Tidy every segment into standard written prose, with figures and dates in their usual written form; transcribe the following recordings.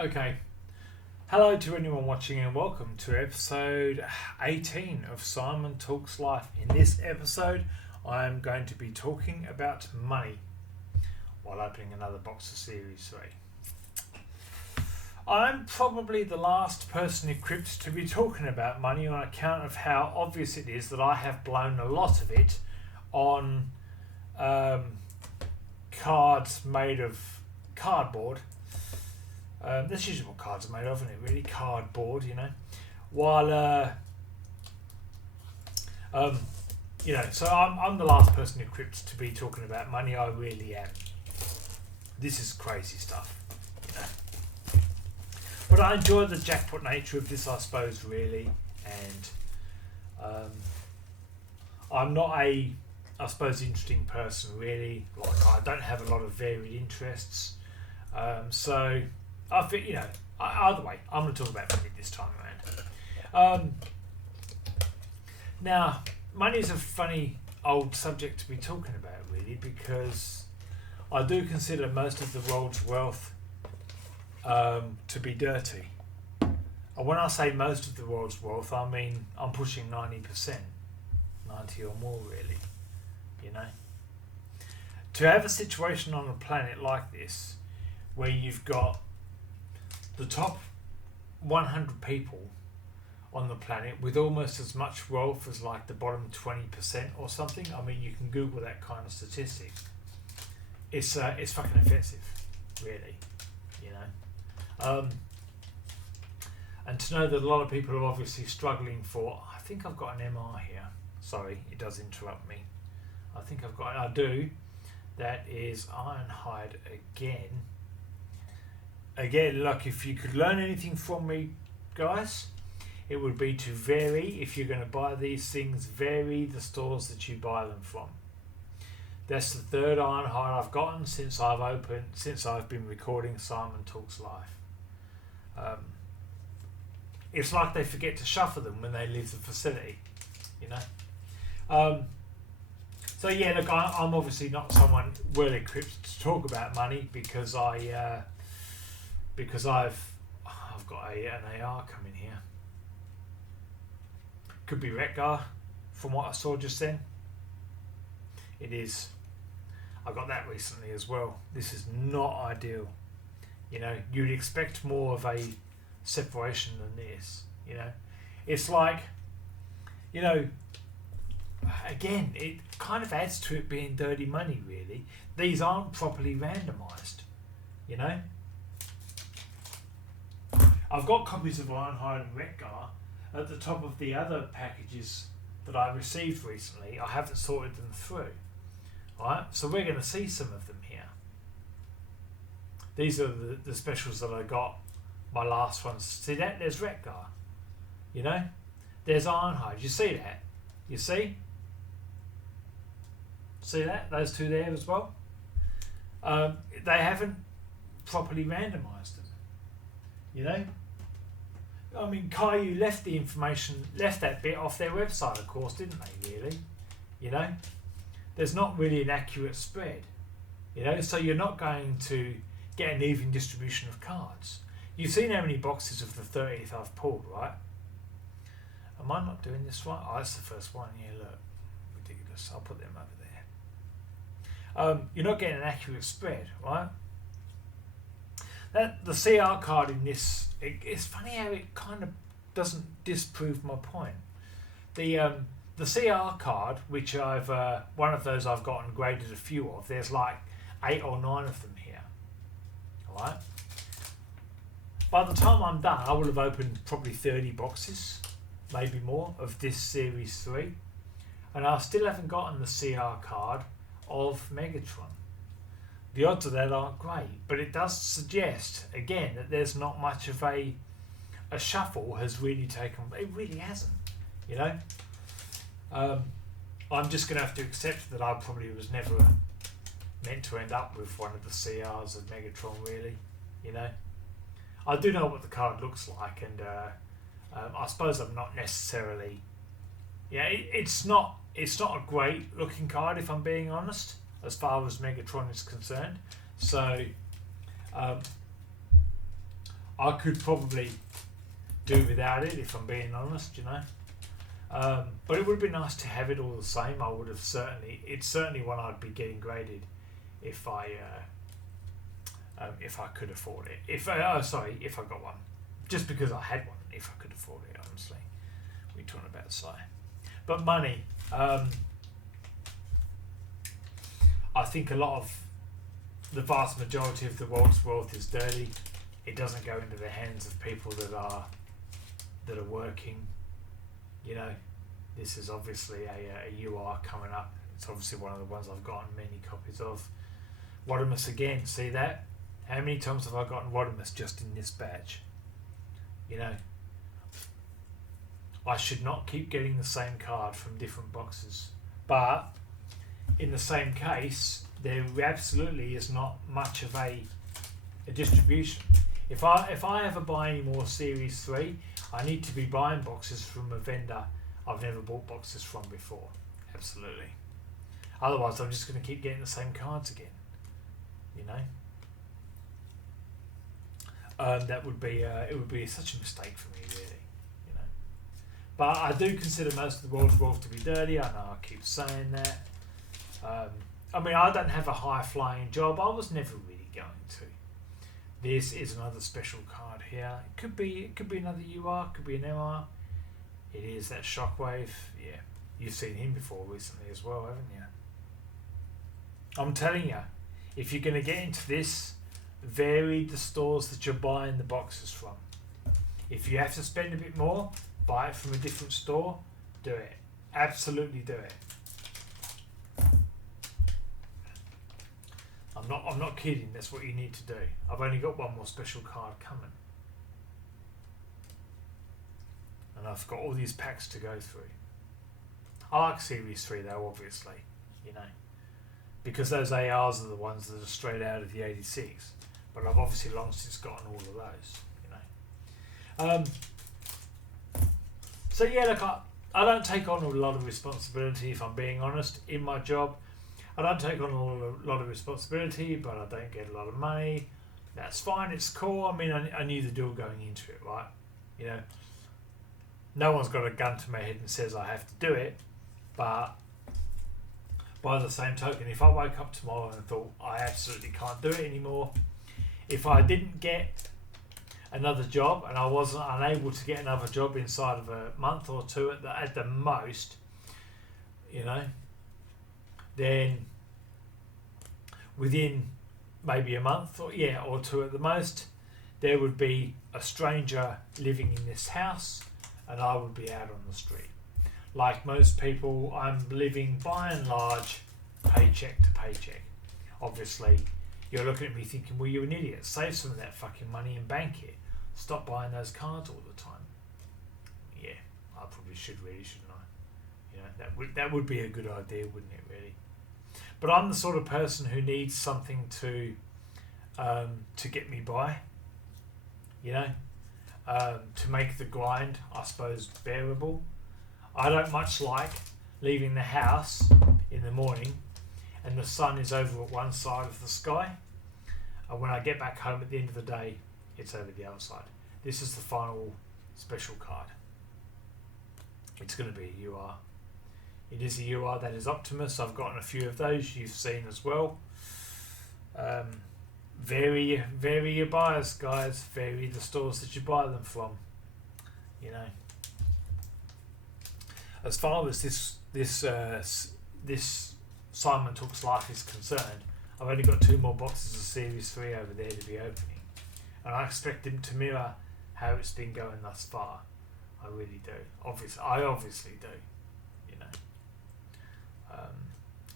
Okay. Hello to anyone watching and welcome to episode 18 of Simon Talks Life. In this episode, I am going to be talking about money while opening another box of Series 3. I'm probably the last person equipped to be talking about money on account of how obvious it is that I have blown a lot of it on cards made of cardboard. That's usually what cards are made of, isn't it? Really, cardboard, you know. While, so I'm the last person equipped to be talking about money. I really am. This is crazy stuff, you know. But I enjoy the jackpot nature of this, I suppose, really. And I'm not a, interesting person, really. Like, I don't have a lot of varied interests. So I think, either way, I'm going to talk about money this time around. Now, money is a funny old subject to be talking about, really, because I do consider most of the world's wealth to be dirty. And when I say most of the world's wealth, I mean I'm pushing 90%, 90 or more, really, you know. To have a situation on a planet like this, where you've got the top 100 people on the planet with almost as much wealth as like the bottom 20% or something. I mean, you can Google that kind of statistic. It's fucking offensive, really, you know. And to know that a lot of people are obviously struggling for. I think I've got an MR here. Sorry, it does interrupt me. I do. That is Ironhide again. Again, look, if you could learn anything from me, guys, it would be to vary, if you're going to buy these things, vary the stores that you buy them from. That's the third Ironhide I've gotten since I've been recording Simon Talks Live. It's like they forget to shuffle them when they leave the facility, you know. So yeah, look, I'm obviously not someone well equipped to talk about money because I've got an AR coming here. Could be Retgar, from what I saw just then. It is. I got that recently as well. This is not ideal. You know, you'd expect more of a separation than this. You know, it's like, you know, again, it kind of adds to it being dirty money, really. These aren't properly randomised, you know. I've got copies of Ironhide and Retgar at the top of the other packages that I received recently. I haven't sorted them through. Alright, so we're going to see some of them here. These are the specials that I got, my last ones. See that? There's Retgar. You know? There's Ironhide. You see that? You see? See that? Those two there as well? They haven't properly randomised them. You know? I mean, Kayou left that bit off their website, of course, didn't they, really? You know? There's not really an accurate spread. You know? So you're not going to get an even distribution of cards. You've seen how many boxes of the 30th I've pulled, right? Am I not doing this right? Oh, that's the first one. Yeah, look. Ridiculous. I'll put them over there. You're not getting an accurate spread, right? The CR card in this, it's funny how it kind of doesn't disprove my point. The CR card, which one of those I've gotten graded a few of, there's like 8 or 9 of them here. Alright? By the time I'm done, I will have opened probably 30 boxes, maybe more, of this Series 3. And I still haven't gotten the CR card of Megatron. The odds of that aren't great, but it does suggest, again, that there's not much of a shuffle has really taken. It really hasn't, you know. I'm just going to have to accept that I probably was never meant to end up with one of the CRs of Megatron, really, you know. I do know what the card looks like, and I suppose I'm not necessarily. Yeah, it's not a great looking card, if I'm being honest, as far as Megatron is concerned. So I could probably do without it if I'm being honest, you know. But it would be nice to have it all the same. I would have it's certainly one I'd be getting graded if I could afford it. If I got one, just because I had one. If I could afford it, honestly, we're talking about but money. I think the vast majority of the world's wealth is dirty. It doesn't go into the hands of people that are working. You know, this is obviously a UR coming up. It's obviously one of the ones I've gotten many copies of. Wadimus again, see that? How many times have I gotten Wadimus just in this batch? You know, I should not keep getting the same card from different boxes. But in the same case, there absolutely is not much of a distribution. If I ever buy any more Series 3, I need to be buying boxes from a vendor I've never bought boxes from before. Absolutely. Otherwise, I'm just going to keep getting the same cards again. You know? That would be it would be such a mistake for me, really. You know? But I do consider most of the world's wealth to be dirty. I know I keep saying that. I mean, I don't have a high-flying job. I was never really going to. This is another special card here. It could be another UR, could be an MR. It is that Shockwave. Yeah, you've seen him before recently as well, haven't you? I'm telling you, if you're going to get into this, vary the stores that you're buying the boxes from. If you have to spend a bit more, buy it from a different store. Do it. Absolutely do it. I'm not kidding. That's what you need to do. I've only got one more special card coming, and I've got all these packs to go through. I like Series 3 though, obviously, you know, because those ARs are the ones that are straight out of the 86. But I've obviously long since gotten all of those, you know. So yeah, look, I don't take on a lot of responsibility, if I'm being honest, in my job. I don't take on a lot of responsibility, but I don't get a lot of money. That's fine, it's cool. I mean, I knew the deal going into it, right? You know, no one's got a gun to my head and says I have to do it, but by the same token, if I woke up tomorrow and thought I absolutely can't do it anymore, if I didn't get another job and I wasn't unable to get another job inside of a month or two at the most, you know, then within maybe a month or two at the most, there would be a stranger living in this house and I would be out on the street. Like most people, I'm living by and large paycheck to paycheck. Obviously, you're looking at me thinking, well, you're an idiot. Save some of that fucking money and bank it. Stop buying those cards all the time. Yeah, I probably should really, shouldn't I? You know, that would be a good idea, wouldn't it, really? But I'm the sort of person who needs something to get me by, you know, to make the grind, I suppose, bearable. I don't much like leaving the house in the morning and the sun is over at one side of the sky, and when I get back home at the end of the day, it's over the other side. This is the final special card. It's going to be a UR. It is a UR that is Optimus. I've gotten a few of those you've seen as well. Vary your buyers, guys. Vary the stores that you buy them from. You know. As far as this Simon Talks Life is concerned, I've only got 2 more boxes of Series 3 over there to be opening, and I expect them to mirror how it's been going thus far. I really do. I obviously do. You know,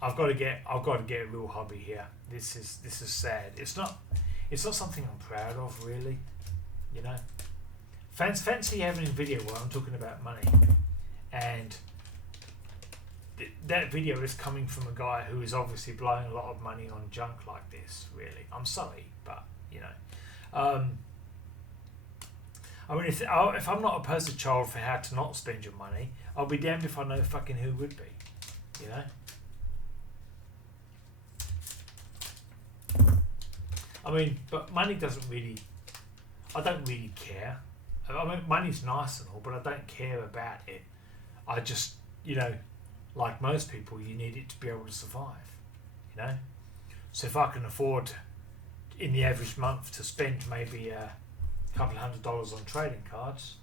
I've got to get a real hobby here. This is sad. It's not something I'm proud of, really. You know, fancy having a video where I'm talking about money, and that video is coming from a guy who is obviously blowing a lot of money on junk like this. Really, I'm sorry, but you know, I mean, if I'm not a poster child for how to not spend your money, I'll be damned if I know fucking who would be. You know. I mean, but money doesn't really. I don't really care. I mean, money's nice and all, but I don't care about it. I just, like most people, you need it to be able to survive, So if I can afford, in the average month, to spend maybe a couple of $100 on trading cards,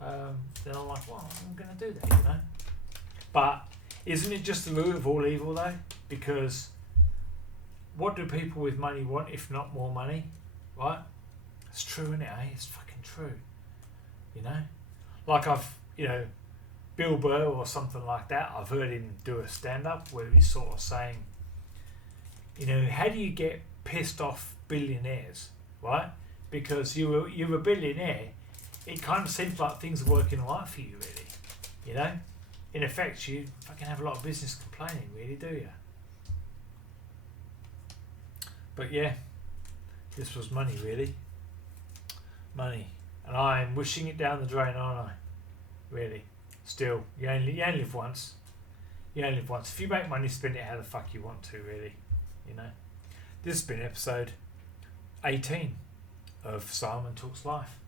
then I'm like, well, I'm going to do that, But isn't it just the root of all evil, though? Because what do people with money want if not more money, right? It's true, isn't it, eh? It's fucking true, Like Bill Burr or something like that, I've heard him do a stand-up where he's sort of saying, how do you get pissed off billionaires, right? Because you're a billionaire, it kind of seems like things are working all right for you, really, In effect, you fucking have a lot of business complaining, really, do you? But yeah, this was money, really. Money. And I'm wishing it down the drain, aren't I? Really. Still, you only live once. You only live once. If you make money, spend it how the fuck you want to, really. This has been episode 18 of Simon Talks Life.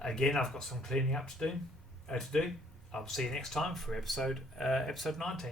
Again, I've got some cleaning up to do. I'll see you next time for episode 19.